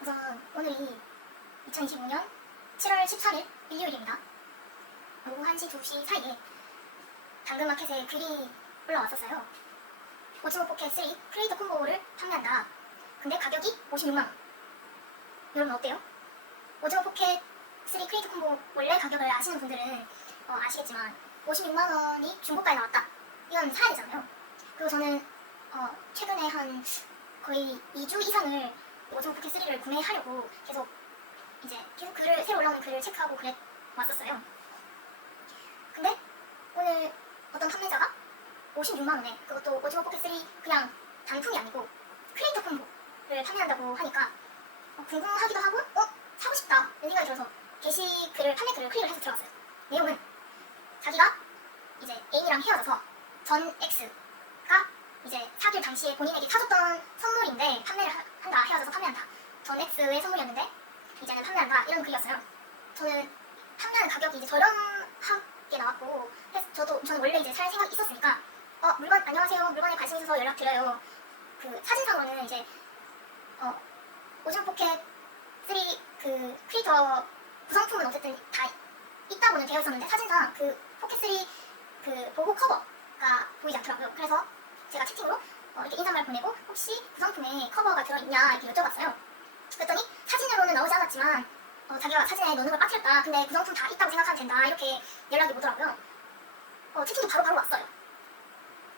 우선 오늘이 2025년 7월 14일 일요일입니다. 오후 1시, 2시 사이에 당근마켓에 글이 올라왔었어요. 오징어 포켓 3 크리에이터 콤보를 판매한다. 근데 가격이 56만원. 여러분 어때요? 오징어 포켓 3 크리에이터 콤보 원래 가격을 아시는 분들은 아시겠지만 56만원이 중고가에 나왔다. 이건 사야 되잖아요. 그리고 저는 최근에 한 거의 2주 이상을 오징어 포켓 3를 구매하려고 계속 글을 새로 올라오는 글을 체크하고 그래 왔었어요. 근데 오늘 어떤 판매자가 56만원에 그것도 오징어 포켓 3 그냥 단품이 아니고 크리에이터 콤보를 판매한다고 하니까 궁금하기도 하고 사고 싶다 이런 생각이 들어서 게시글을 판매글을 클릭을 해서 들어갔어요. 내용은 자기가 이제 애인이랑 헤어져서 전 X가 이제 사귈 당시에 본인에게 사줬던 선물인데 판매를 한다. 헤어져서 판매한다. 전 X의 선물이었는데 이제는 판매한다. 이런 글이었어요. 저는 판매하는 가격이 이제 저렴하게 나왔고 저는 원래 이제 살 생각이 있었으니까 물건 안녕하세요. 물건에 관심 있어서 연락드려요. 그 사진상으로는 이제 오징어 포켓 3 그 크리에이터 구성품은 어쨌든 다 있다고는 되어 있었는데 사진상 그 포켓 3 그 보고 커버가 보이지 않더라고요. 그래서 제가 채팅으로 이렇게 인사말 보내고 혹시 구성품에 커버가 들어있냐 이렇게 여쭤봤어요. 그랬더니 사진으로는 나오지 않았지만 자기가 사진에 넣는 걸 빠뜨렸다. 근데 구성품 다 있다고 생각하면 된다. 이렇게 연락이 오더라고요. 채팅도 바로 왔어요.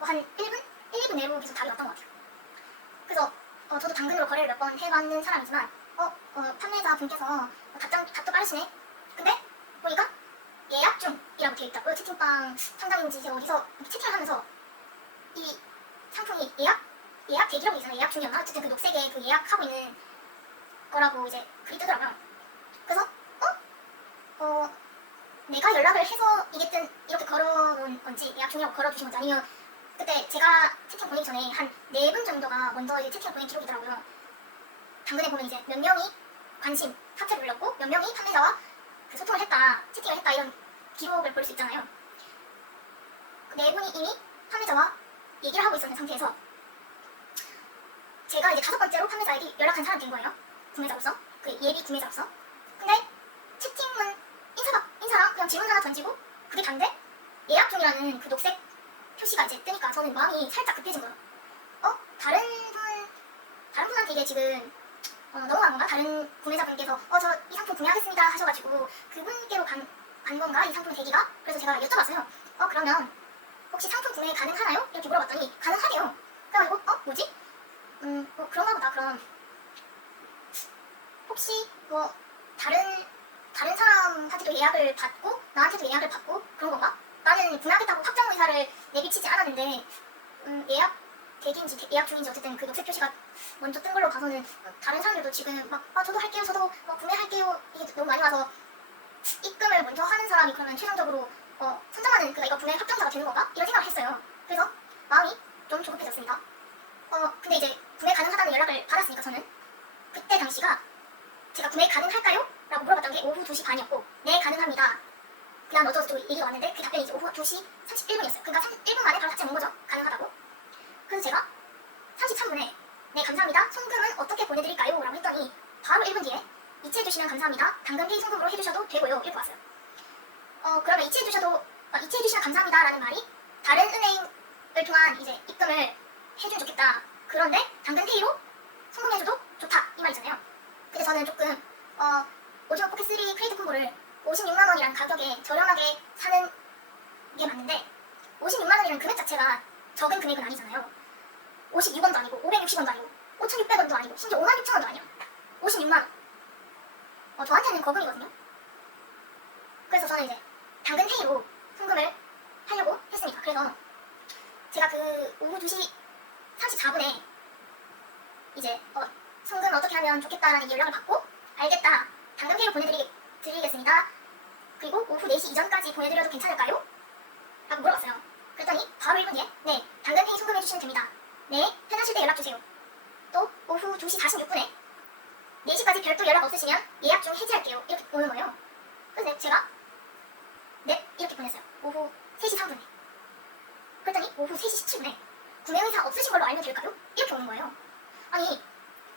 한 1분? 1, 2분 내로 계속 답이 왔던 것 같아요. 그래서 저도 당근으로 거래를 몇 번 해봤는 사람이지만 판매자 분께서 답도 빠르시네. 근데 보니까 예약 중이라고 되어 있다고요. 채팅방 상담인지 제가 어디서 채팅을 하면서 이 상품이 예약 대기라고 있잖아요. 예약 중이었나? 어쨌든 그 녹색에 그 예약하고 있는 거라고 이제 글이 뜨더라고요. 그래서 내가 연락을 해서 이렇게 걸어놓은 건지 예약 중이라고 걸어주신 건지 아니면 그때 제가 채팅 보내기 전에 한 4분 정도가 먼저 이제 채팅을 보낸 기록이더라고요. 당근에 보면 이제 몇 명이 관심 하트를 눌렀고 몇 명이 판매자와 그 소통을 했다, 채팅을 했다 이런 기록을 볼 수 있잖아요. 그 4분이 이미 판매자와 얘기를 하고 있었는 상태에서 제가 이제 5번째로 판매자에게 연락한 사람이 된 거예요. 구매자로서, 그 예비 구매자로서. 근데 채팅은 인사랑 그냥 질문 하나 던지고 그게 다인데 예약 중이라는 그 녹색 표시가 이제 뜨니까 저는 마음이 살짝 급해진 거예요. 다른 분한테 이게 지금 넘어간 건가? 다른 구매자분께서 저 이 상품 구매하겠습니다 하셔가지고 그분께로 간 건가? 이 상품 대기가? 그래서 제가 여쭤봤어요. 그러면 혹시 상품 구매 가능하나요? 이렇게 물어봤더니 가능하대요. 그래가지고 뭐지? 그런가 보다. 그럼 혹시 뭐 다른 사람한테도 예약을 받고 나한테도 예약을 받고 그런 건가? 나는 구매하겠다고 확정 의사를 내비치지 않았는데 예약 대기인지 예약 중인지 어쨌든 그 녹색 표시가 먼저 뜬 걸로 봐서는 다른 사람들도 지금 막 저도 할게요, 저도 구매할게요 이게 너무 많이 와서 입금을 먼저 하는 사람이 그러면 최종적으로 선정하는 이거 구매 확정자가 되는 건가? 이런 생각을 했어요. 그래서 마음이 좀 조급해졌습니다. 근데 이제 구매 가능하다는 연락을 받았으니까 저는 그때 당시가 제가 구매 가능할까요? 라고 물어봤던 게 오후 2시 반이었고 네 가능합니다. 그냥 어쩌고저쩌고 얘기가 왔는데 그 답변이 이제 오후 2시 31분이었어요. 그러니까 1분 만에 바로 답장이 온 거죠. 가능하다고. 그래서 제가 33분에 네 감사합니다. 송금은 어떻게 보내드릴까요? 라고 했더니 바로 1분 뒤에 이체해주시면 감사합니다. 당근페이 송금으로 해주셔도 되고요. 이렇게 왔어요. 그러면 이체해주시면 감사합니다 라는 말이 다른 은행을 통한 이제 입금을 해주면 좋겠다. 그런데 당근페이로 송금해줘도 좋다. 이 말이잖아요. 근데 저는 조금 오징어 포켓 3 크리에이터 콤보를 56만원이라는 가격에 저렴하게 사는 게 맞는데 56만원이라는 금액 자체가 적은 금액은 아니잖아요. 56원도 아니고 560원도 아니고 5,600원도 아니고 심지어 56,000원도 아니에요. 56만원. 저한테는 거금이거든요. 그래서 저는 이제 당근페이로 송금을 하려고 했습니다. 그래서 제가 그 오후 2시 34분에 이제 송금 어떻게 하면 좋겠다라는 연락을 받고 알겠다. 당근페이로 보내드리겠습니다. 그리고 오후 4시 이전까지 보내드려도 괜찮을까요? 라고 물어봤어요. 그랬더니 바로 1분 뒤에 네 당근페이 송금해주시면 됩니다. 네 편하실 때 연락주세요. 또 오후 2시 46분에 4시까지 별도 연락 없으시면 예약 중 해지할게요. 이렇게 오는 거예요. 그래서 제가 네 이렇게 보냈어요. 오후 3시 3분에. 그랬더니 오후 3시 17분에 구매 의사 없으신 걸로 알면 될까요? 이렇게 오는 거예요. 아니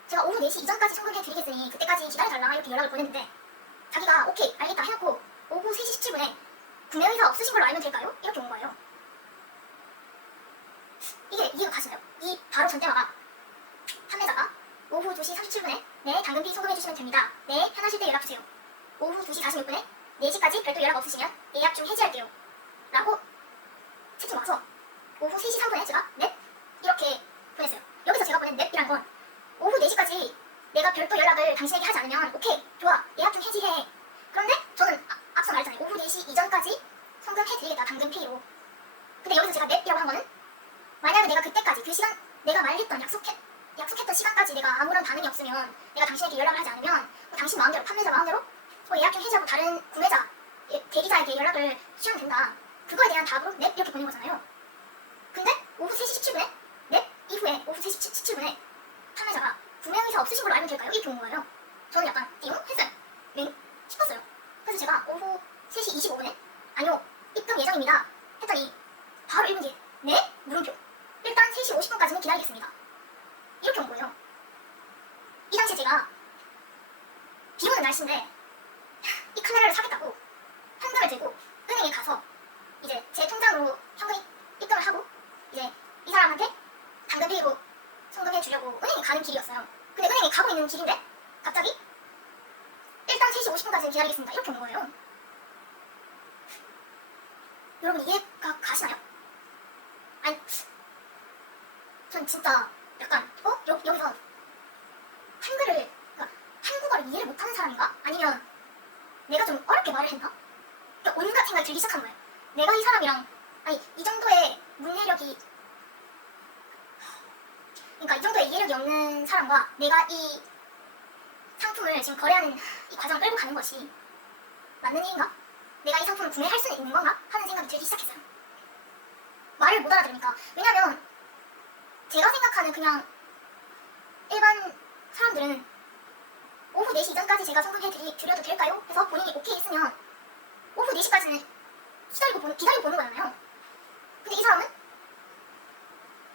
제가 오후 4시 이전까지 송금해드리겠으니 그때까지 기다려달라 이렇게 연락을 보냈는데 자기가 오케이 알겠다 해놓고 오후 3시 17분에 구매 의사 없으신 걸로 알면 될까요? 이렇게 온 거예요. 이게 이해가 가시나요? 이 바로 전대화가 판매자가 오후 2시 37분에 네 당근비 송금해주시면 됩니다. 네 편하실 때 연락주세요. 오후 2시 46분에 4시까지 별도 연락 없으시면 예약 중 해지할게요 라고 채팅 와서 오후 3시 3분에 제가 넵 이렇게 보냈어요. 여기서 제가 보낸 넵이란 건 오후 4시까지 내가 별도 연락을 당신에게 하지 않으면 오케이 좋아 예약 중 해지해. 그런데 저는 앞서 말했잖아요. 오후 4시 이전까지 송금해드리겠다 당근페이로. 근데 여기서 제가 넵이라고 한 거는 만약에 내가 그때까지 그 시간 내가 말했던 약속했던 시간까지 내가 아무런 반응이 없으면 내가 당신에게 연락을 하지 않으면 당신 마음대로 판매자 마음대로 예약 중 해지하고 다른 구매자 대리자에게 연락을 취하면 된다. 그거에 대한 답으로 넵 이렇게 보낸 거잖아요. 근데 오후 3시 17분에 넵 이후에 오후 3시 17분에 판매자가 구매 의사 없으신 걸로 알면 될까요? 이렇게 온 거예요. 저는 약간 띵 했어요. 맹 싶었어요. 그래서 제가 오후 3시 25분에 아니요 입금 예정입니다 했더니 바로 1분 뒤에 네? 물음표. 일단 3시 50분까지는 기다리겠습니다. 이렇게 온 거예요. 이 당시에 제가 비 오는 날씨인데 이 카메라를 사겠다고 현금을 들고 은행에 가서 이제 제 통장으로 현금 입금을 하고 이제 이 사람한테 당근페이로 송금해 주려고 은행에 가는 길이었어요. 근데 은행에 가고 있는 길인데 갑자기 일단 3시 50분까지는 기다리겠습니다 이렇게 온 거예요. 여러분 이해가 가시나요? 아니 전 진짜 약간 여기서 한글을 그러니까 한국어를 이해를 못하는 사람인가? 아니면 내가 좀 어렵게 말을 했나? 그러니까 온갖 생각이 들기 시작한 거예요. 내가 이 사람이랑 아니 이 정도의 문해력이 그러니까 이 정도의 이해력이 없는 사람과 내가 이 상품을 지금 거래하는 이 과정을 끌고 가는 것이 맞는 일인가? 내가 이 상품을 구매할 수 있는 건가? 하는 생각이 들기 시작했어요. 말을 못 알아들으니까. 왜냐면 제가 생각하는 그냥 일반 사람들은 오후 4시 이전까지 제가 송금해드려도 될까요? 해서 본인이 오케이 했으면 오후 4시까지는 기다리고 보는 거잖아요. 근데 이 사람은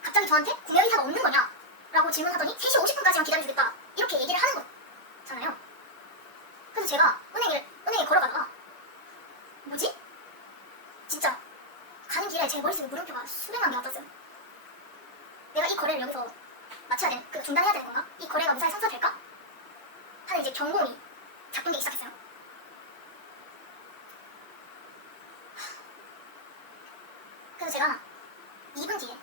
갑자기 저한테 구매 의사가 없는 거냐? 라고 질문하더니 3시 50분까지만 기다려주겠다 이렇게 얘기를 하는 거잖아요. 그래서 제가 은행에 걸어가다가 뭐지? 진짜 가는 길에 제 머릿속에 물음표가 수백만 개가 떴어요. 내가 이 거래를 여기서 마쳐야 되는, 중단해야 되는 건가? 이 거래가 무사히 성사될까? 하는 이제 경고음이 작동되기 시작했어요. 그래서 제가 2분 뒤에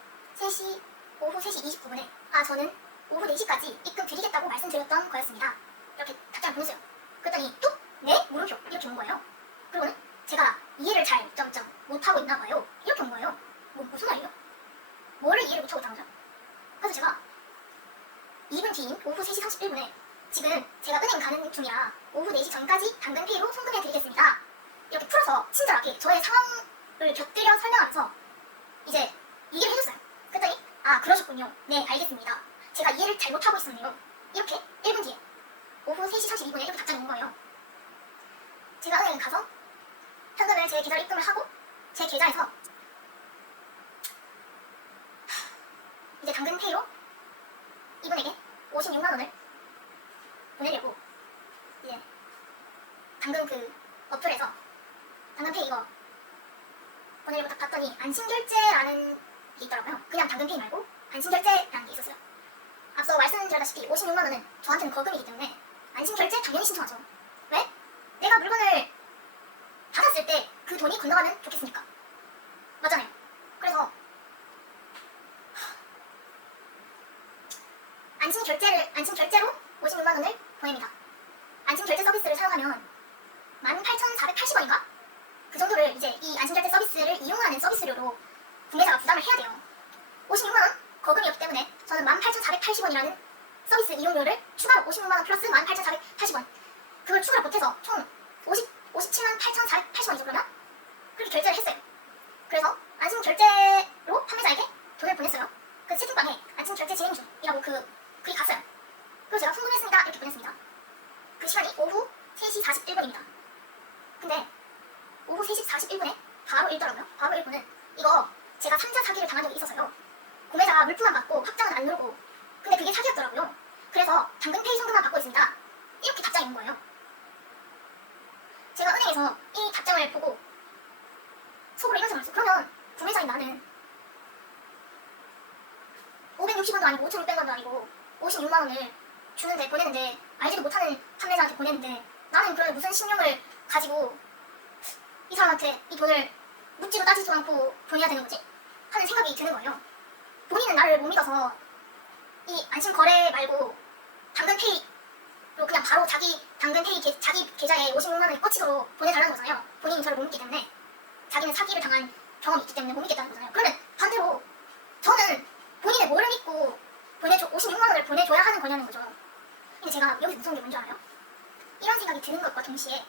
오후 3시 29분에 저는 오후 4시까지 입금 드리겠다고 말씀드렸던 거였습니다. 이렇게 답장을 보냈어요. 그랬더니 또 네? 물음표 이렇게 온 거예요. 그리고는 제가 이해를 잘 점점 못하고 있나 봐요. 이렇게 온 거예요. 무슨 말이에요? 뭐를 이해를 못하고 있다는 거죠? 그래서 제가 2분 뒤인 오후 3시 31분에 지금 제가 은행 가는 중이라 오후 4시 전까지 당근페이로 송금해 드리겠습니다. 이렇게 풀어서 친절하게 저의 상황을 곁들여 설명하면서 이제 얘기를 해줬어요. 그랬더니 그러셨군요. 네 알겠습니다. 제가 이해를 잘못하고 있었네요. 이렇게 1분 뒤에 오후 3시 32분에 이렇게 답장이 온 거예요. 제가 은행에 가서 현금을 제 계좌로 입금을 하고 제 계좌에서 이제 당근페이로 이분에게 56만 원을 보내려고 이제 당근 어플에서 당근페이 이거 보내려고 딱 봤더니 안심결제라는 게 있더라고요. 그냥 당근페이 말고 안심결제라는 게 있었어요. 앞서 말씀드렸다시피 56만 원은 저한테는 거금이기 때문에 안심결제 당연히 신청하죠. 왜? 내가 물건을 받았을 때 그 돈이 건너가면 좋겠으니까. 맞잖아요. 그래서 안심결제로 56만 원을 보냅니다. 안심결제 서비스를 사용하면 18,480원인가? 그 정도를 이제 이 안심결제 서비스를 이용하는 서비스료로 구매자가 부담을 해야 돼요. 56만 원 거금이었기 때문에 저는 18,480원이라는 서비스 이용료를 추가로 56만 원 플러스 18,480원 그걸 추가로 보태서 총 57만 8,480원이죠. 그러면 그렇게 결제를 했어요. 그래서 안심결제로 판매자에게 돈을 보냈어요. 그 채팅방에 안심결제 진행 중이라고 글이 갔어요. 그래서 제가 궁금했습니다 이렇게 보냈습니다. 그 시간이 오후 3시 41분입니다. 근데 오후 3시 41분에 바로 읽더라고요. 바로 읽고는 이거 제가 3자 사기를 당한 적이 있어서요. 구매자가 물품만 받고 확장은 안 누르고 근데 그게 사기였더라고요. 그래서 당근페이 송금만 받고 있습니다. 이렇게 답장이 온 거예요. 제가 은행에서 이 답장을 보고 속으로 이런 생각을 했어요. 그러면 구매자인 나는 560원도 아니고 5,600원도 아니고 56만 원을 주는데 보내는데 알지도 못하는 판매자한테 보내는데 나는 그런 무슨 신용을 가지고 이 사람한테 이 돈을 묻지도 따지지도 않고 보내야 되는 거지? 하는 생각이 드는 거예요. 본인은 나를 못 믿어서 이 안심거래 말고 당근페이로 그냥 바로 자기 당근페이 자기 계좌에 56만 원이 꽂히도록 보내달라는 거잖아요. 본인이 저를 못 믿기 때문에 자기는 사기를 당한 경험이 있기 때문에 못 믿겠다는 거잖아요. 그러면 반대로 저는 본인의 뭐를 믿고 56만 원을 보내줘야 하는 거냐는 거죠. 근데 제가 여기서 무서운 게 뭔지 알아요? 이런 생각이 드는 것과 동시에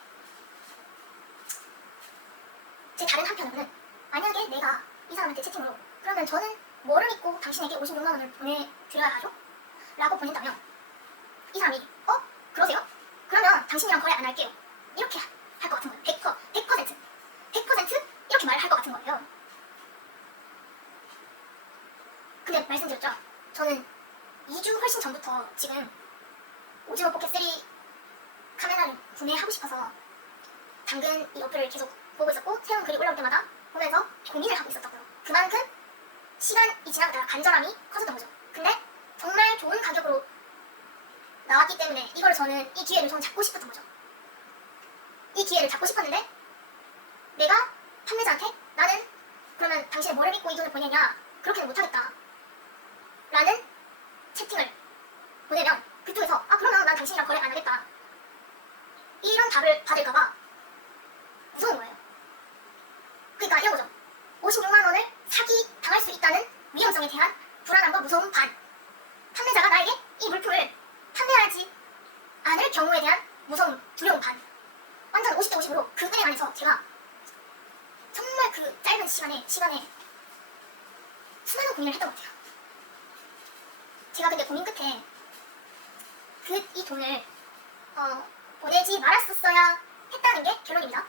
제 다른 한편으로는 만약에 내가 이 사람한테 채팅으로 그러면 저는 뭐를 믿고 당신에게 56만 원을 보내드려야 하죠? 라고 보낸다면 이 사람이 그러세요? 그러면 당신이랑 거래 안 할게요. 이렇게 할 것 같은 거예요. 100% 이렇게 말을 할 것 같은 거예요. 근데 말씀드렸죠? 저는 2주 훨씬 전부터 지금 오징어 포켓 3 카메라를 구매하고 싶어서 당근 이 어플을 계속 보고 있었고 새로운 글이 올라올 때마다 보면서 고민을 하고 있었다고요. 그만큼 시간이 지나가다가 간절함이 커졌던 거죠. 근데 정말 좋은 가격으로 나왔기 때문에 이걸 저는 이 기회를 저는 잡고 싶었던 거죠. 이 기회를 잡고 싶었는데 내가 판매자한테 나는 그러면 당신이 뭐를 믿고 이 돈을 보내냐 그렇게는 못하겠다 라는 채팅을 보내면 그쪽에서 그러면 난 당신이랑 거래 안 하겠다 이런 답을 받을까봐 무서운 거예요. 그러니까 이런 거죠. 56만 원을 사기 당할 수 있다는 위험성에 대한 불안함과 무서움 반, 판매자가 나에게 이 물품을 판매하지 않을 경우에 대한 무서움, 두려움 반, 완전 50대 50으로 그 은행 안에서 제가 정말 그 짧은 시간에 수많은 고민을 했던 것 같아요. 제가 근데 고민 끝에 이 돈을 보내지 말았었어야 했다는 게 결론입니다.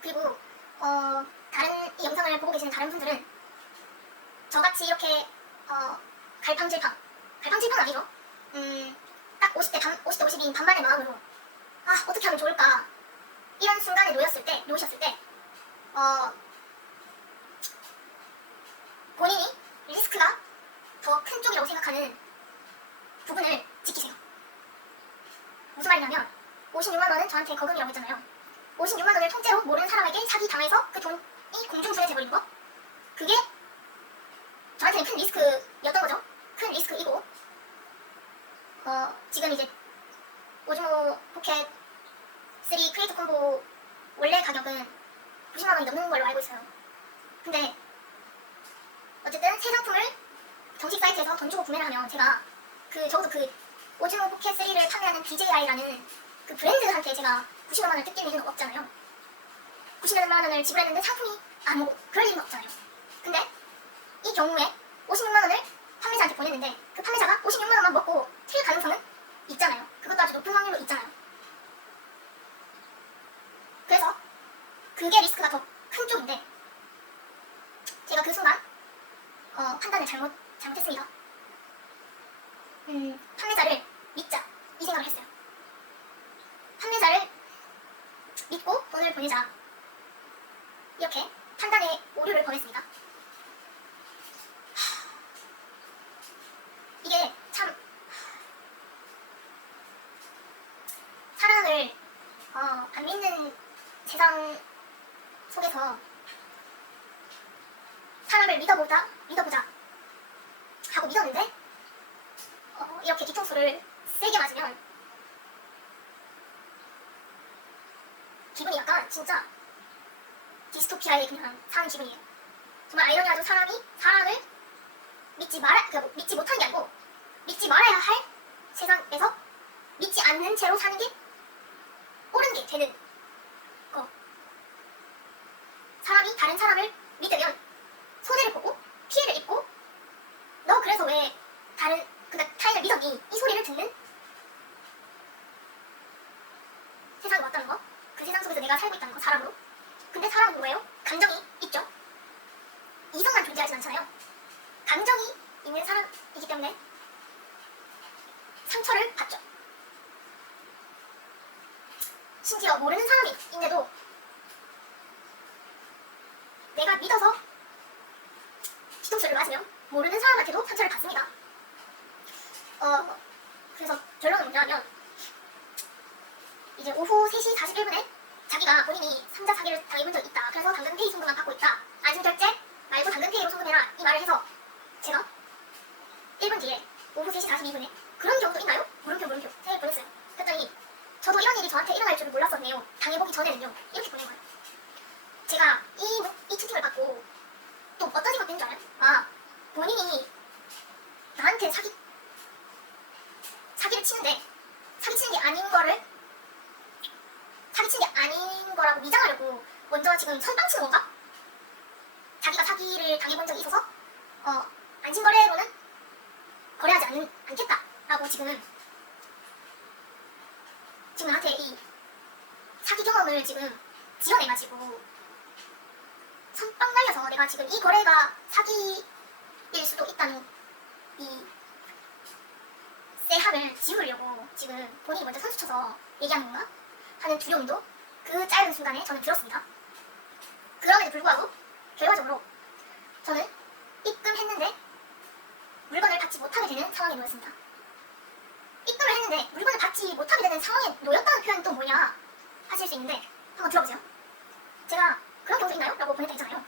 그리고 다른 이 영상을 보고 계시는 다른 분들은 저같이 이렇게 갈팡질팡은 아니죠. 딱 50대 50인 반반의 마음으로 어떻게 하면 좋을까 이런 순간에 놓이셨을 때 본인이 리스크가 더 큰 쪽이라고 생각하는 부분을 지키세요. 무슨 말이냐면 56만 원은 저한테 거금이라고 했잖아요. 56만 원을 통째로 모르는 사람에게 사기 당해서 그 돈이 공중분해 돼버리는 거? 그게 저한테는 큰 리스크였던 거죠. 큰 리스크이고 지금 이제 오징어 포켓 3 크리에이터 콤보 원래 가격은 90만 원이 넘는 걸로 알고 있어요. 근데 어쨌든 새 상품을 정식 사이트에서 돈 주고 구매를 하면 제가 적어도 오징어 포켓 3를 판매하는 BJI라는 그 브랜드한테 제가 90만 원을 뜯길 일은 없잖아요. 90만 원을 지불했는데 상품이 안 오고 그럴 일은 없잖아요. 근데 이 경우에 56만 원을 판매자한테 보냈는데 그 판매자가 56만 원만 먹고 튈 가능성은 있잖아요. 그것도 아주 높은 확률로 있잖아요. 그래서 그게 리스크가 더 큰 쪽인데 제가 그 순간 판단을 잘못했습니다. 판매자를 믿자 이 생각을 했어요. 판매자를 믿고 돈을 보내자 이렇게 판단의 오류를 범했습니다. 이게 참 사랑을 안 믿는 세상 속에서 사람을 믿어보자 하고 믿었는데 이렇게 뒤통수를 세게 맞으면 기분이 약간 진짜 디스토피아에 그냥 사는 기분이에요. 정말 아이러니하죠. 사람을 믿지 못하는 게 아니고 믿지 말아야 할 세상에서 믿지 않는 채로 사는 게 옳은 게 되는 거. 사람이 다른 사람을 믿으면 손해를 보고 피해를 입고 너 그래서 왜 타인을 믿었니? 이 소리를 듣는 세상이 왔다는 거. 그 세상 속에서 내가 살고 있다는 거, 사람으로. 근데 사람은 뭐예요? 감정이 있죠. 이성만 존재하진 않잖아요. 감정이 있는 사람이기 때문에 상처를 받죠. 심지어 모르는 사람인데도 내가 믿어서 뒤통수를 맞으면 모르는 사람한테도 상처를 받습니다. 그래서 결론은 뭐냐면 이제 오후 3시 41분에 자기가 본인이 3자 사기를 당해본 적이 있다. 그래서 당근페이 송금만 받고 있다. 안심결제 말고 당근페이로 송금해라. 이 말을 해서 제가 1분 뒤에 오후 3시 42분에 그런 경우도 있나요? 물음표 생일 보냈어요. 그랬더니 저도 이런 일이 저한테 일어날 줄은 몰랐었네요. 당해보기 전에는요. 이렇게 보낸 거예요. 제가 이 채팅을 받고 또 어떤 생각 드는 줄 알아요? 아, 본인이 나한테 사기를 치는데 사기치는 게 아닌 거라고 미장하려고 먼저 지금 선빵 치는 건가? 자기가 사기를 당해본 적이 있어서 안심거래로는 거래하지 않겠다라고 지금 나한테 이 사기 경험을 지금 지어내가지고 선빵 날려서 내가 지금 이 거래가 사기일 수도 있다는 이 쎄함을 지우려고 지금 본인이 먼저 선수쳐서 얘기하는 건가 하는 두려움도 그 짧은 순간에 저는 들었습니다. 그럼에도 불구하고 결과적으로 저는 입금했는데 물건을 받지 못하게 되는 상황에 놓였습니다. 입금을 했는데 물건을 받지 못하게 되는 상황에 놓였다는 표현이 또 뭐냐 하실 수 있는데 한번 들어보세요. 제가 그런 경우도 있나요? 라고 보냈다 했잖아요.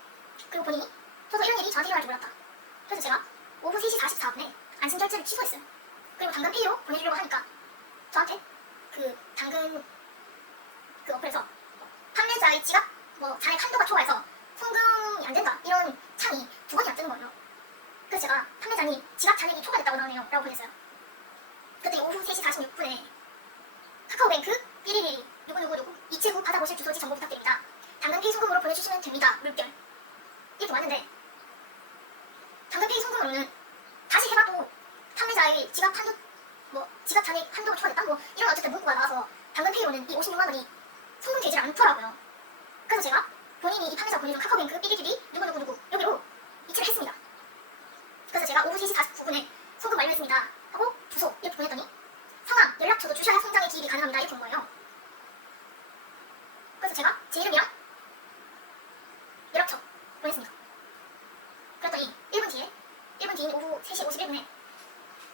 그리고 본인이 저도 이런 일이 저한테 일어날 줄 몰랐다. 그래서 제가 오후 3시 44분에 안심결제를 취소했어요. 그리고 당근페이로 보내주려고 하니까 저한테 그 당근 그 어플에서 판매자의 지갑 잔액 한도가 초과해서 송금이 안 된다 이런 창이 2번이나 뜨는 거예요. 그래서 제가 판매자님 지갑 잔액이 초과됐다고 나오네요 라고 보냈어요. 그랬더니 오후 3시 46분에 카카오뱅크 삐리리 누구누구 이체 후 받아보실 주소지 정보 부탁드립니다. 당근페이 송금으로 보내주시면 됩니다. 물결 이렇게 왔는데 당근페이 송금으로는 다시 해봐도 판매자의 지갑 잔액 한도가 초과됐다 이런 어쨌든 문구가 나와서 당근페이로는 이 56만원이 송금되질 않더라고요. 그래서 제가 본인이 이 판매자 보내준 카카오뱅크 삐리리리 누구누구 여기로 이체를 했습니다. 그래서 제가 오후 3시 49분에 송금 완료했습니다 하고 주소 이렇게 보냈더니 성함 연락처도 주셔야 송장에 기입이 가능합니다 이렇게 온 거예요. 그래서 제가 제 이름이랑 연락처 보냈습니다. 그랬더니 1분 뒤인 오후 3시 51분에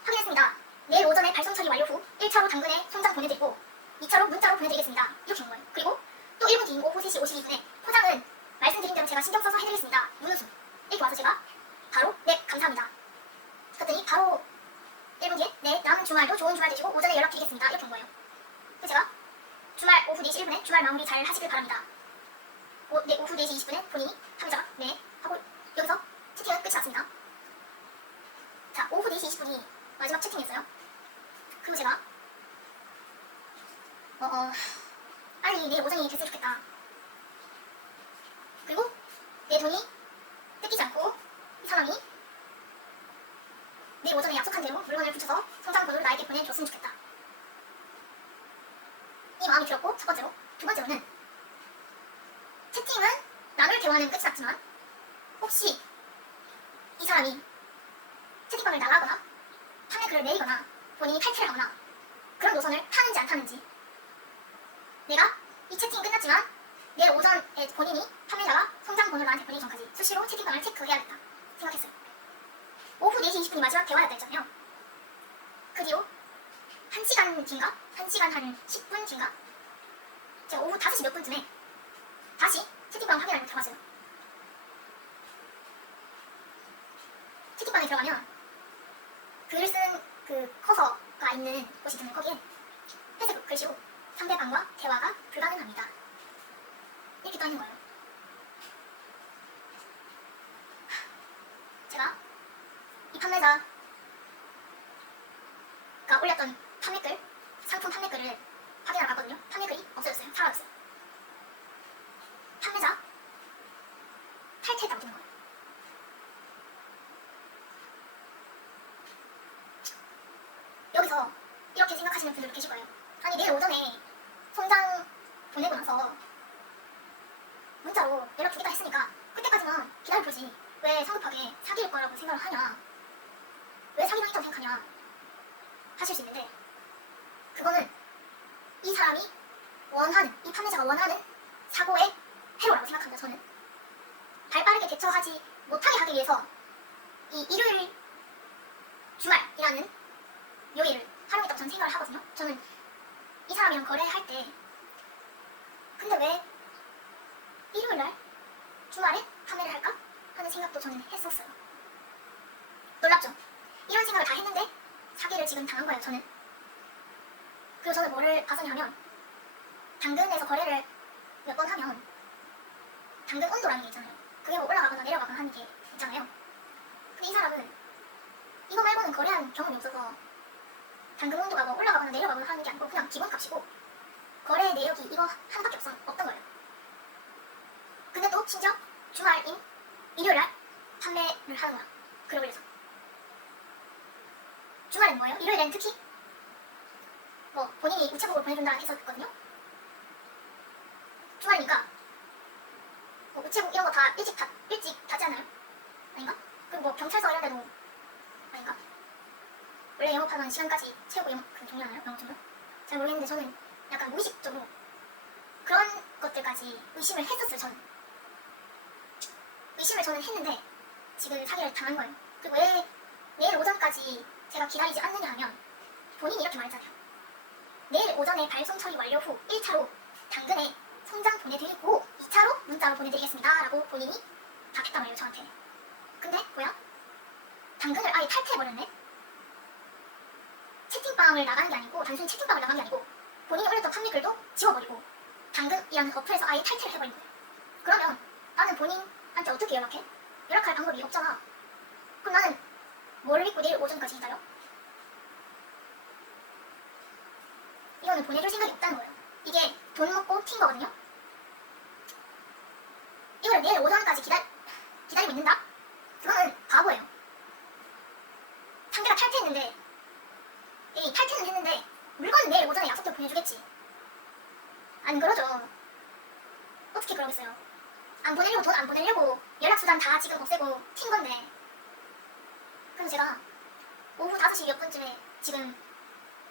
확인했습니다. 내일 오전에 발송 처리 완료 후 1차로 당근에 송장 보내드리고 2차로 문자로 보내드리겠습니다. 이렇게 온 거예요. 그리고 또 1분 뒤인 오후 3시 52분에 포장은 말씀드린 대로 제가 신경 써서 해드리겠습니다. 눈웃음 이렇게 와서 제가 바로 네 감사합니다. 그랬더니 바로 1분 뒤에 네 남은 주말도 좋은 주말 되시고 오전에 연락드리겠습니다. 이렇게 온 거예요. 그래서 제가 주말 오후 4시 1분에 주말 마무리 잘 하시길 바랍니다. 네, 오후 4시 20분에 본인이 판매자가 네 하고 여기서 채팅은 끝이 났습니다. 자 오후 4시 20분이 마지막 채팅이었어요. 그리고 제가 빨리 내일 오전이 됐으면 좋겠다. 그리고 내 돈이 뜯기지 않고 이 사람이 내일 오전에 약속한 대로 물건을 붙여서 송장 번호를 나에게 보내줬으면 좋겠다. 이 마음이 들었고 첫 번째로. 두 번째로는 채팅은 나눌 대화는 끝이 났지만 혹시 이 사람이 채팅방을 나가거나 판매 글을 내리거나 본인이 탈퇴를 하거나 그런 노선을 타는지 안 타는지 내가 이 채팅 끝났지만 내일 오전에 본인이 판매자가 송장 번호를 나한테 보내기 전까지 수시로 채팅방을 체크해야겠다 생각했어요. 오후 4시 20분이 마지막 대화였다 했잖아요. 그 뒤로 1시간 뒤인가? 1시간 한 10분 뒤인가? 제가 오후 5시 몇 분쯤에 다시 채팅방 확인하려고 들어갔어요. 채팅방에 들어가면 글을 쓴 그 커서가 있는 곳이 있는 거기에 회색 글씨로 상대방과 대화가 불가능합니다. 이렇게 떠있는 거예요. 제가 이 판매자가 올렸던 판매글, 상품 판매글을 확인하러 갔거든요. 판매글이 없어졌어요. 사라졌어요. 판매자 탈퇴했다고 뜨는 거예요. 여기서 이렇게 생각하시는 분들도 계실 거예요. 아니 내일 오전에 송장 보내고 나서 문자로 연락 주겠다 했으니까 그때까지만 기다려보지 왜 성급하게 사기일 거라고 생각을 하냐, 왜 사기당했다고 생각하냐 하실 수 있는데 그거는 이 사람이 원하는, 이 판매자가 원하는 사고의 회로라고 생각합니다. 저는 발빠르게 대처하지 못하게 하기 위해서 이 일요일 주말이라는 요일을 활용했다고 저는 생각을 하거든요. 저는 이 사람이랑 거래할 때 근데 왜 일요일날 주말에 판매를 할까? 하는 생각도 저는 했었어요. 놀랍죠? 이런 생각을 다 했는데 사기를 지금 당한 거예요. 저는. 그리고 저는 뭐를 봐서냐 하면 당근에서 거래를 몇 번 하면 당근 온도라는 게 있잖아요. 그게 뭐 올라가거나 내려가거나 하는 게 있잖아요. 근데 이 사람은 이거 말고는 거래한 경험이 없어서 당근 온도가 뭐 올라가거나 내려가거나 하는 게 아니고 그냥 기본값이고 거래 내역이 이거 하나밖에 없던 거예요. 근데 또 심지어 주말인 일요일날 판매를 하는 거야. 글을 올려서. 주말엔 뭐예요? 일요일엔 특히 뭐 본인이 우체국을 보내준다 했었거든요. 주말이니까 뭐 우체국 이런 거 다 일찍 닫지 않나요? 아닌가? 그리고 뭐 경찰서 이런 데도 아닌가? 원래 영업하는 시간까지 채우고 종료하나요? 영업 종료? 잘 모르겠는데 저는 약간 무의식적으로 그런 것들까지 의심을 했었어요. 저는 의심을 저는 했는데 지금 사기를 당한 거예요. 그리고 왜 내일 오전까지 제가 기다리지 않느냐 하면 본인이 이렇게 말했잖아요. 내일 오전에 발송 처리 완료 후 1차로 당근에 송장 보내드리고 2차로 문자로 보내드리겠습니다 라고 본인이 답했단 말이에요. 저한테. 근데 뭐야? 당근을 아예 탈퇴해버렸네? 채팅방을 나가는 게 아니고 단순히 채팅방을 나간 게 아니고 본인이 올렸던 판매글도 지워버리고 당근이라는 어플에서 아예 탈퇴를 해버린 거예요. 그러면 나는 본인한테 어떻게 연락해? 연락할 방법이 없잖아. 그럼 나는 뭘 믿고 내일 오전까지 기다려? 이거는 보내줄 생각이 없다는 거예요. 이게 돈 먹고 튄 거거든요. 이거를 내일 오전까지 기다리고 있는다? 그거는 바보예요. 상대가 탈퇴했는데 탈퇴는 했는데 물건은 내일 오전에 약속대로 보내주겠지. 안 그러죠. 어떻게 그러겠어요. 안 보내려고 돈 안 보내려고 연락수단 다 지금 없애고 튄 건데. 그래서 제가 오후 5시 몇 분쯤에 지금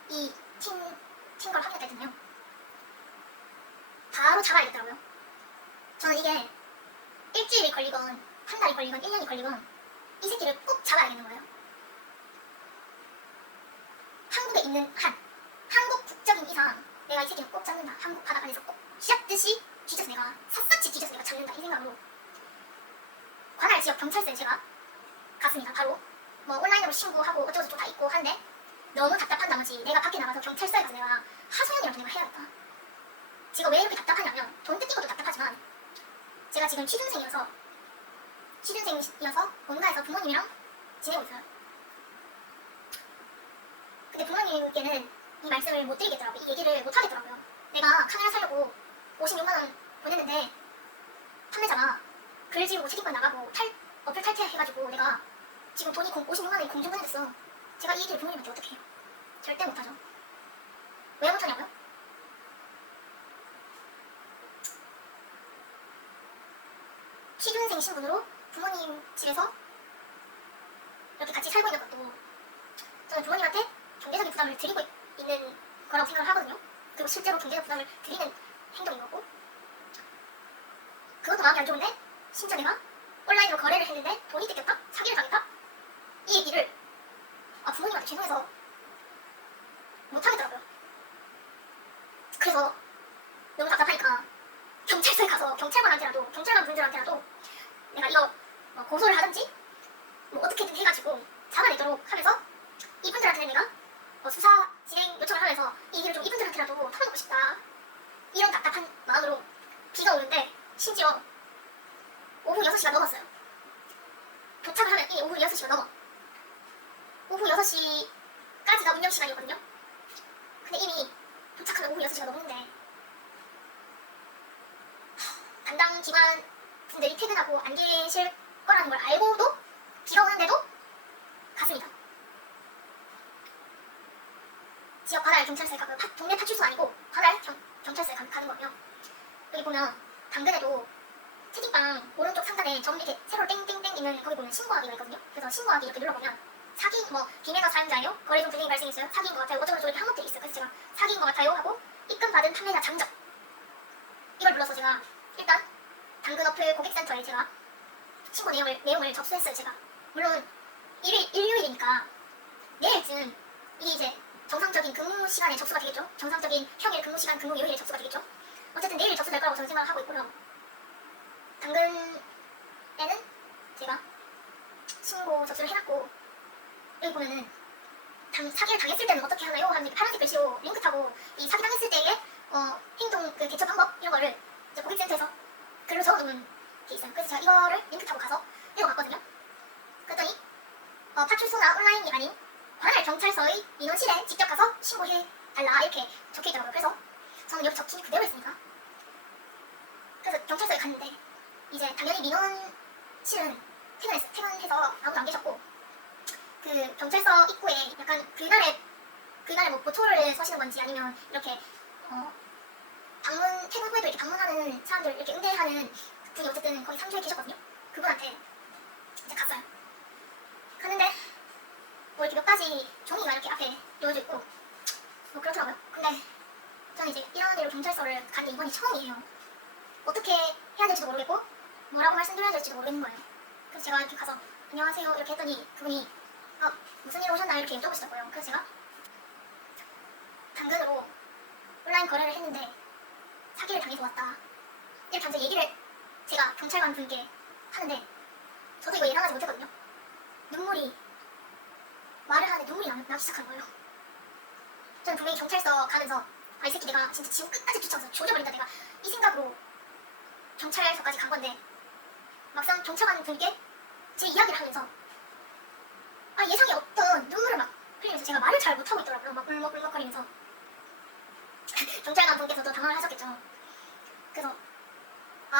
이 튄 걸 확인했거든요. 바로 잡아야겠더라고요. 저는 이게 일주일이 걸리건 한 달이 걸리건 1년이 걸리건 이 새끼를 꼭 잡아야겠는 거예요. 한국에 있는 한, 한국 국적인 이상 내가 이 새끼를 꼭 잡는다. 한국 바다 안에서 꼭 쥐잡듯이 뒤져서 내가 샅샅이 뒤져서 내가 잡는다. 이 생각으로 관할 지역 경찰서에 제가 갔습니다. 바로 뭐 온라인으로 신고하고 어쩌고저쩌고 다 있고 하는데 너무 답답한 나머지 내가 밖에 나가서 경찰서에 가서 내가 하소연이라도 내가 해야겠다. 제가 왜 이렇게 답답하냐면 돈 뜯긴 것도 답답하지만 제가 지금 취준생이어서 본가에서 부모님이랑 지내고 있어요. 근데 부모님께는 이 말씀을 못 드리겠더라고요. 이 얘기를 못 하겠더라고요. 내가 카메라 사려고 56만원 보냈는데 판매자가 글 지우고 채팅방 나가고 어플 탈퇴해가지고 내가 지금 돈이 56만원이 공중분해됐어. 제가 이 얘기를 부모님한테 어떻게 해요? 절대 못하죠. 왜 못하냐고요? 취준생 신분으로 부모님 집에서 이렇게 같이 살고 있는 것도 저는 부모님한테 경제적인 부담을 드리고 있는 거라고 생각을 하거든요. 그리고 실제로 경제적 부담을 드리는 행동인 거고 그것도 마음이 안 좋은데 심지어 내가 온라인으로 거래를 했는데 돈이 뜯겼다? 사기를 당했다? 이 얘기를 부모님한테 죄송해서 못하겠더라고요. 그래서 너무 답답하니까 경찰서에 가서 경찰관 분들한테라도 내가 이거 뭐 고소를 하든지 뭐 어떻게든 해가지고 잡아내도록 하면서 이분들한테 내가 수사 진행 요청을 하면서 이 얘기를 좀 이분들한테라도 털어놓고 싶다. 이런 답답한 마음으로 비가 오는데 심지어 오후 6시가 넘었어요. 도착을 하면 이미 오후 6시가 넘어. 오후 6시까지가 운영 시간이었거든요. 근데 이미 도착하면 오후 6시가 넘는데 담당 기관 분들이 퇴근하고 안 계실 거라는 걸 알고도 비가 오는데도 갔습니다. 지역 관할 경찰서에 가고 동네 파출소 아니고 관할 경찰서에 가는 거고요. 여기 보면 당근에도 채팅방 오른쪽 상단에 점 이렇게 세로 땡땡땡 있는 거기 보면 신고하기가 있거든요. 그래서 신고하기 이렇게 눌러보면 사기인 뭐 비매너 사용자예요? 거래 중 불이익이 발생했어요? 사기인 것 같아요. 어쩌고저쩌고 이렇게 한 것들이 있어요. 그래서 제가 사기인 것 같아요 하고 입금받은 판매자 장적 이걸 불러서 제가 일단 당근 어플 고객센터에 제가 신고 내용을 접수했어요. 제가 물론 일요일이니까 내일쯤 이게 이제 정상적인 근무 시간에 접수가 되겠죠. 정상적인 평일 근무 시간 근무 요일에 접수가 되겠죠. 어쨌든 내일 접수될 거라고 저는 생각을 하고 있고요. 당근에는 제가 신고 접수를 해놨고 여기 보면은 사기를 당했을 때는 어떻게 하나요? 하는 파란색 글씨로 링크 타고 이 사기 당했을 때의 행동 그 대처 방법 이런 거를 이제 고객센터에서 글로 적어놓은 게 있어요. 그래서 제가 이거를 링크 타고 가서 읽어봤거든요. 그랬더니 파출소나 온라인이 아닌 관할 경찰서의 민원실에 직접 가서 신고해달라 이렇게 적혀있더라고요. 그래서 저는 여기 적힌이 그대로 있으니까 그래서 경찰서에 갔는데 이제 당연히 민원실은 퇴근해서 아무도 안 계셨고 그 경찰서 입구에 약간 그날에 뭐 보초를 서시는 건지 아니면 이렇게 퇴근 후에도 이렇게 방문하는 사람들 이렇게 응대하는 분이 어쨌든 거기 상주에 계셨거든요. 그분한테 이제 갔어요. 갔는데 뭐 이렇게 몇 가지 종이가 이렇게 앞에 놓여져 있고 뭐 그렇더라고요. 근데 저는 이제 이런 일로 경찰서를 간 게 이번이 처음이에요. 어떻게 해야 될지도 모르겠고 뭐라고 말씀드려야 될지도 모르겠는 거예요. 그래서 제가 이렇게 가서 안녕하세요 이렇게 했더니 그분이 무슨 일로 오셨나요 이렇게 여쭤보시더라고요. 그래서 제가 당근으로 온라인 거래를 했는데 사기를 당해서 왔다 이렇게 하면서 얘기를 제가 경찰관 분께 하는데 저도 이거 예상하지 못했거든요. 말을 하는데 눈물이 나기 시작한 거예요. 저는 분명히 경찰서 가면서 이 새끼 내가 진짜 지금 끝까지 쫓아가서 조져버린다 내가 이 생각으로 경찰서까지 간 건데 막상 경찰관 분께 제 이야기를 하면서 예상이 없던 눈물을 막 흘리면서 제가 말을 잘 못하고 있더라고요. 막 울먹울먹거리면서 경찰관 분께서도 당황을 하셨겠죠. 그래서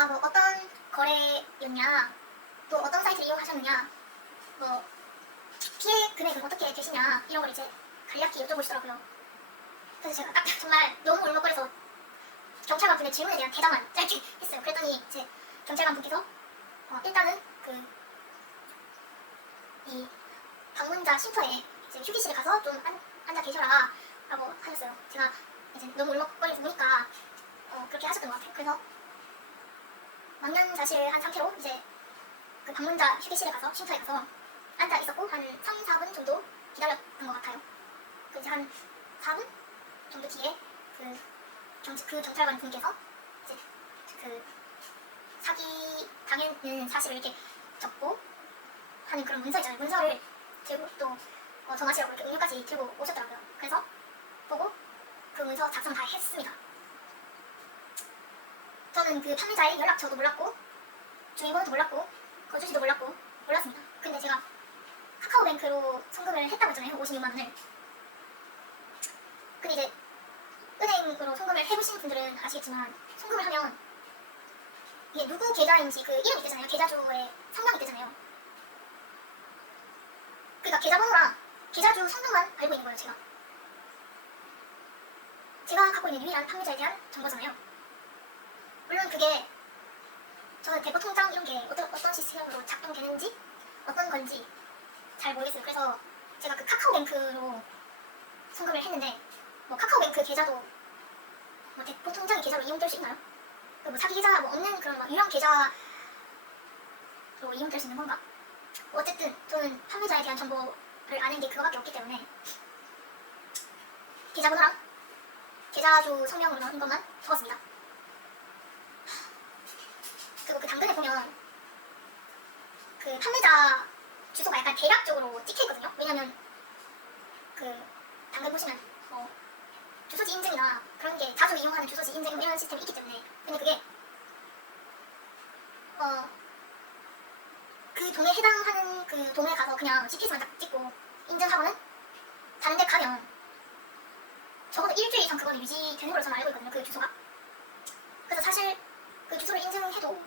뭐 어떤 거래였냐 또 어떤 사이트를 이용하셨느냐 뭐 피해 금액은 어떻게 되시냐 이런 걸 이제 간략히 여쭤보시더라고요. 그래서 제가 딱 정말 너무 울먹거려서 경찰관 분의 질문에 대한 대답만 짧게 했어요. 그랬더니 이제 경찰관 분께서 일단은 이 방문자 쉼터에 이제 휴게실에 가서 좀 앉아 계셔라 라고 하셨어요. 제가 이제 너무 울먹거리면서 보니까 그렇게 하셨던 것 같아요. 그래서 망연자실한 한 상태로 이제 그 방문자 휴게실에 가서 쉼터에 가서 앉아 있었고 한 3, 4분 정도 기다렸던 것 같아요. 그 이제 한 4분 정도 뒤에 그 경찰관 분께서 이제 그 사기 당했는 사실을 이렇게 적고 하는 그런 문서 있잖아요. 문서를 들고 또 전화실하고 이렇게 음료까지 들고 오셨더라고요. 그래서 보고 그 문서 작성 다 했습니다. 저는 그 판매자의 연락처도 몰랐고 주민번호도 몰랐고 거주지도 몰랐습니다. 근데 제가 카카오뱅크로 송금을 했다고 했잖아요. 56만 원을. 근데 이제 은행으로 송금을 해보신 분들은 아시겠지만 송금을 하면 이게 누구 계좌인지 그 이름이 뜨잖아요. 계좌주의 성명이 뜨잖아요. 그러니까 계좌번호랑 계좌주 성명만 알고 있는 거예요. 제가 갖고 있는 유일한 판매자에 대한 정보잖아요. 물론 그게 저는 대포 통장 이런 게 어떤 시스템으로 작동되는지 어떤 건지 잘 모르겠어요. 그래서 제가 그 카카오뱅크로 송금을 했는데 뭐 카카오뱅크 계좌도 뭐 대포 통장의 계좌로 이용될 수 있나요? 뭐 사기 계좌 뭐 없는 그런 막 유령 계좌로 이용될 수 있는 건가? 어쨌든 저는 판매자에 대한 정보를 아는 게 그거밖에 없기 때문에 계좌번호랑 계좌주 성명으로 넣은 것만 적었습니다. 그리고 그 당근에 보면 그 판매자 주소가 약간 대략적으로 찍혀있거든요. 왜냐면 그 당근 보시면 뭐 주소지 인증이나 그런 게 자주 이용하는 주소지 인증 이런 시스템이 있기 때문에 근데 그게 그 동에 해당하는 그 동에 가서 그냥 GPS만 딱 찍고 인증하고는 다른 데 가면 적어도 일주일 이상 그거는 유지되는 걸로 저는 알고 있거든요. 그 주소가. 그래서 사실 그 주소를 인증해도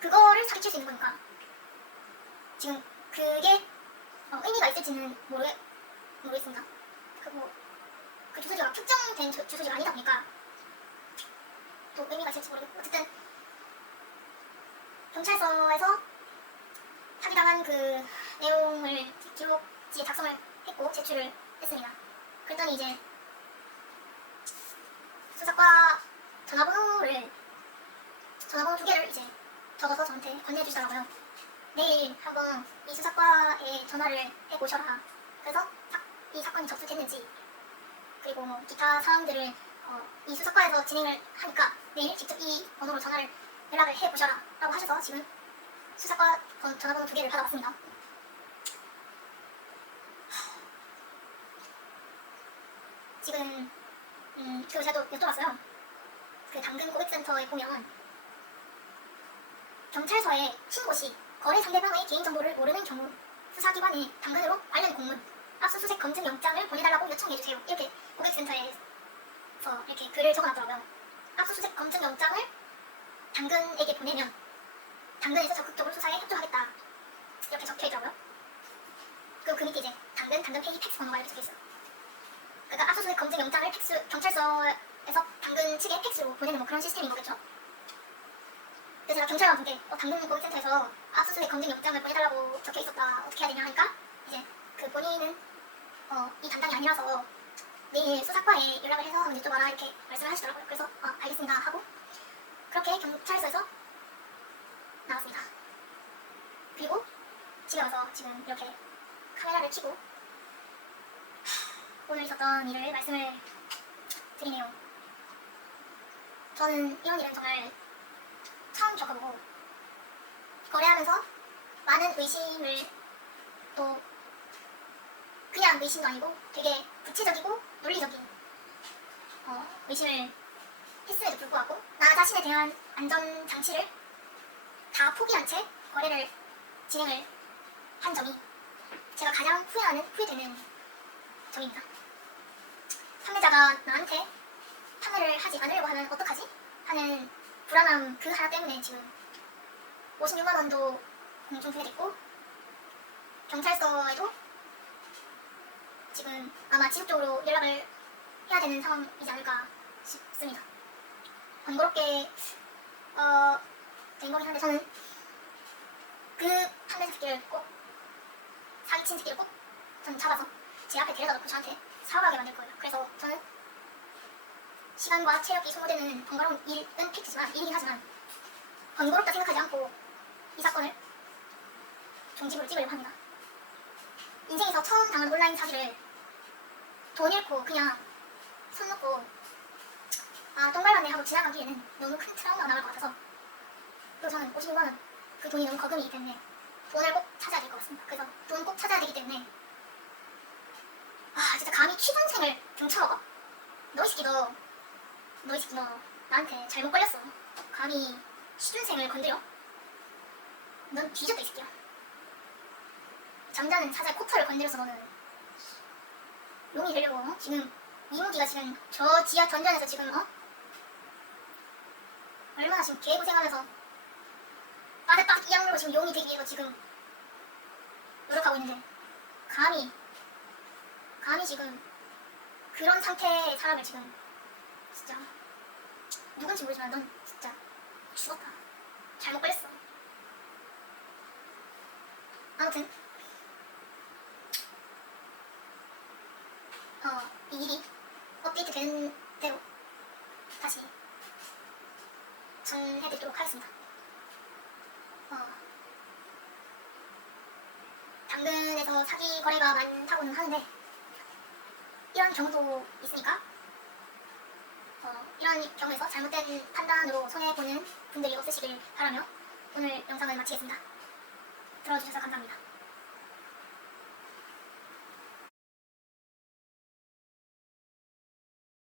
그거를 사기칠 수 있는 거니까 지금 그게 의미가 있을지는 모르겠습니다. 그리고 그 주소지가 특정된 주소지가 아니다 보니까 또 의미가 있을지 모르겠고 어쨌든 경찰서에서 사기당한 그 내용을 기록지에 작성을 했고 제출을 했습니다. 그랬더니 이제 수사과 전화번호 2개를 이제 적어서 저한테 건네주시더라고요. 내일 한번 이 수사과에 전화를 해보셔라. 그래서 이 사건이 접수됐는지 그리고 뭐 기타 사항들을 이 수사과에서 진행을 하니까 내일 직접 이 번호로 연락을 해보셔라 라고 하셔서 지금 수사과 전화번호 2개를 받아봤습니다. 지금 그리고 제가 또 여쭤봤어요. 그 당근 고객센터에 보면 경찰서에 신고 시 거래 상대방의 개인정보를 모르는 경우 수사기관에 당근으로 관련 공문, 압수수색 검증 영장을 보내달라고 요청해주세요. 이렇게 고객센터에서 이렇게 글을 적어놨더라고요. 압수수색 검증 영장을 당근에게 보내면 당근에서 적극적으로 수사에 협조하겠다. 이렇게 적혀있더라고요. 그리고 그 밑에 이제 당근페이 팩스 번호가 이렇게 적혀있어요. 그러니까 압수수색 검증 영장을 경찰서에서 당근 측에 팩스로 보내는 뭐 그런 시스템인 거겠죠. 그래서 제가 경찰관분께 당근 고객센터에서 압수수색 검증 영장을 보내달라고 적혀있었다. 어떻게 해야 되냐 하니까 이제 그 본인은 이 담당이 아니라서 내일 수사과에 연락을 해서 한번 여쭤봐라 이렇게 말씀을 하시더라고요. 그래서 알겠습니다 하고 그렇게 경찰서에서 나왔습니다. 그리고 집에 와서 지금 이렇게 카메라를 켜고 오늘 있었던 일을 말씀을 드리네요. 저는 이런 일은 정말 처음 겪어보고 거래하면서 많은 의심을 또 그냥 의심도 아니고 되게 구체적이고 논리적인 의심을 했음에도 불구하고 나 자신에 대한 안전장치를 다 포기한 채 거래를 진행을 한 점이 제가 가장 후회되는 점입니다. 판매자가 나한테 판매를 하지 않으려고 하면 어떡하지? 하는 불안함 그 하나 때문에 지금 56만원도 공중분해됐고 경찰서에도 지금 아마 지속적으로 연락을 해야 되는 상황이지 않을까 싶습니다. 번거롭게 된 거긴 한데 저는 그 판매자 새끼를 꼭 사기친 새끼를 꼭 저는 잡아서 제 앞에 데려다 놓고 저한테 사과하게 만들 거예요. 그래서 저는 시간과 체력이 소모되는 번거로운 일은 팩트지만 일이긴 하지만 번거롭다 생각하지 않고 이 사건을 종집으로 찍으려고 합니다. 인생에서 처음 당한 온라인 사기를 돈 잃고 그냥 손 놓고 똥 밟았네 하고 지나가기에는 너무 큰 트라우마가 나올 것 같아서 그리고 저는 56만원 그 돈이 너무 거금이기 때문에 돈을 꼭 찾아야 될 것 같습니다. 그래서 돈 꼭 찾아야 되기 때문에 진짜 감히 취준생을 등쳐먹어? 너 이 새끼 너 나한테 잘못 걸렸어. 감히 취준생을 건드려? 넌 뒤졌다 이 새끼야. 잠자는 사자의 코털을 건드려서 너는 용이 되려고 지금 이모기가 지금 저 지하 던전에서 지금 얼마나 지금 개고생하면서 빠듯빠듯 이 악물고 지금 용이 되기 위해서 지금 노력하고 있는데 감히 지금 그런 상태의 사람을 지금 진짜 누군지 모르지만 넌 진짜 죽었다. 잘못 걸렸어. 아무튼 이 일이 업데이트 되는 대로 다시 전해드리도록 하겠습니다. 당근에서 사기 거래가 많다고는 하는데 이런 경우도 있으니까 이런 경우에서 잘못된 판단으로 손해보는 분들이 없으시길 바라며 오늘 영상을 마치겠습니다. 들어주셔서 감사합니다.